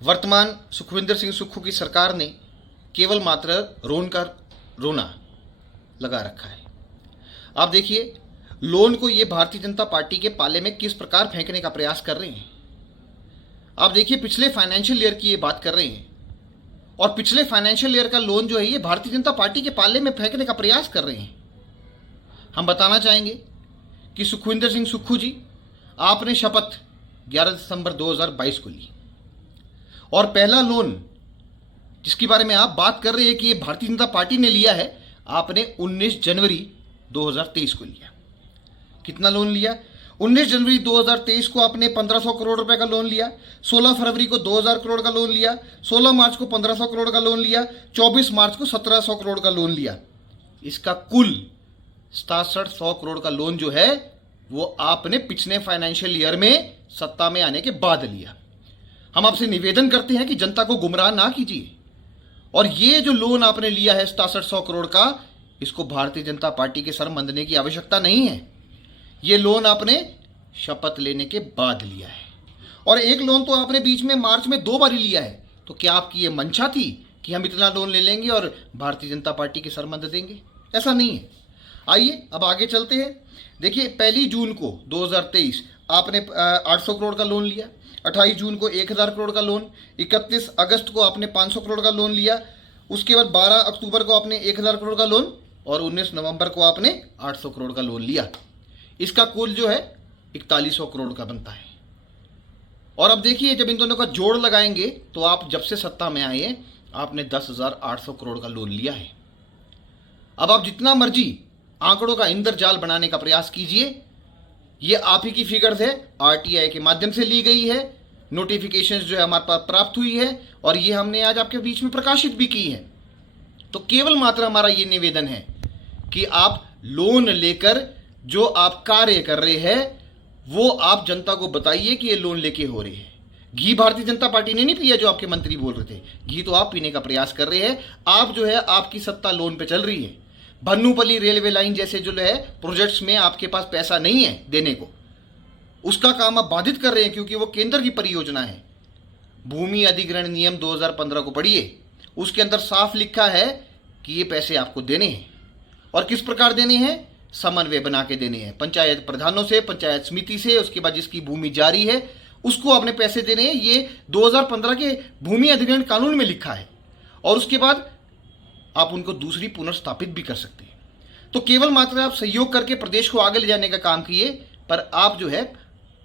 वर्तमान सुखविंदर सिंह सुक्खू की सरकार ने केवल मात्र रोना लगा रखा है। आप देखिए, लोन को ये भारतीय जनता पार्टी के पाले में किस प्रकार फेंकने का प्रयास कर रहे हैं। आप देखिए, पिछले फाइनेंशियल ईयर की ये बात कर रहे हैं और पिछले फाइनेंशियल ईयर का लोन जो है ये भारतीय जनता पार्टी के पाले में फेंकने का प्रयास कर रहे हैं। हम बताना चाहेंगे कि सुखविंदर सिंह सुक्खू जी, आपने शपथ 11 दिसंबर 2022 को ली और पहला लोन जिसके बारे में आप बात कर रहे हैं कि ये भारतीय जनता पार्टी ने लिया है, आपने 19 जनवरी 2023 को लिया। कितना लोन लिया? 19 जनवरी 2023 को आपने 1500 करोड़ रुपए का लोन लिया, 16 फरवरी को 2000 करोड़ का लोन लिया, 16 मार्च को 1500 करोड़ का लोन लिया, 24 मार्च को 1700 करोड़ का लोन लिया। इसका कुल 6700 करोड़ का लोन जो है वो आपने पिछले फाइनेंशियल ईयर में सत्ता में आने के बाद लिया। हम आपसे निवेदन करते हैं कि जनता को गुमराह ना कीजिए और ये जो लोन आपने लिया है 6700 करोड़ का, इसको भारतीय जनता पार्टी के सर मंदने की आवश्यकता नहीं है। ये लोन आपने शपथ लेने के बाद लिया है और एक लोन तो आपने बीच में मार्च में 2 बार लिया है। तो क्या आपकी ये मंशा थी कि हम इतना लोन ले लेंगे और भारतीय जनता पार्टी के सर मंद देंगे? ऐसा नहीं है। आइए अब आगे चलते हैं। देखिए, 1 जून को 2023 आपने 800 करोड़ का लोन लिया, 28 जून को 1000 करोड़ का लोन, 31 अगस्त को आपने 500 करोड़ का लोन लिया, उसके बाद 12 अक्टूबर को आपने 1000 करोड़ का लोन और 19 नवंबर को आपने 800 करोड़ का लोन लिया। इसका कुल जो है 4100 करोड़ का बनता है। और अब देखिए, जब इन दोनों का जोड़ लगाएंगे तो आप जब से सत्ता में आए हैं आपने 10,800 करोड़ का लोन लिया है। अब आप जितना मर्जी आंकड़ों का इंद्रजाल बनाने का प्रयास कीजिए, ये आप ही की फिगर्स है, आरटीआई के माध्यम से ली गई है, नोटिफिकेशंस जो है हमारे पास प्राप्त हुई है और ये हमने आज आपके बीच में प्रकाशित भी की है। तो केवल मात्र हमारा ये निवेदन है कि आप लोन लेकर जो आप कार्य कर रहे हैं वो आप जनता को बताइए कि ये लोन लेके हो रहे हैं। घी भारतीय जनता पार्टी ने नहीं पिया जो आपके मंत्री बोल रहे थे, घी तो आप पीने का प्रयास कर रहे हैं। आप जो है आपकी सत्ता लोन पे चल रही है। भन्नूपल्ली रेलवे लाइन जैसे जो है प्रोजेक्ट्स में आपके पास पैसा नहीं है देने को, उसका काम आप बाधित कर रहे हैं क्योंकि वो केंद्र की परियोजना है। भूमि अधिग्रहण नियम 2015 को पढ़िए, उसके अंदर साफ लिखा है कि ये पैसे आपको देने हैं और किस प्रकार देने हैं, समन्वय बना के देने हैं, पंचायत प्रधानों से, पंचायत समिति से, उसके बाद जिसकी भूमि जारी है उसको आपने पैसे देने हैं। ये 2015 के भूमि अधिग्रहण कानून में लिखा है और उसके बाद आप उनको दूसरी पुनर्स्थापित भी कर सकते हैं। तो केवल मात्र आप सहयोग करके प्रदेश को आगे ले जाने का काम किए, पर आप जो है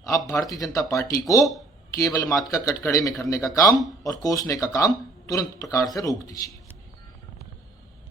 आप भारतीय जनता पार्टी को केवल मात्र कटघरे में करने का काम और कोसने का काम तुरंत प्रकार से रोक दीजिए।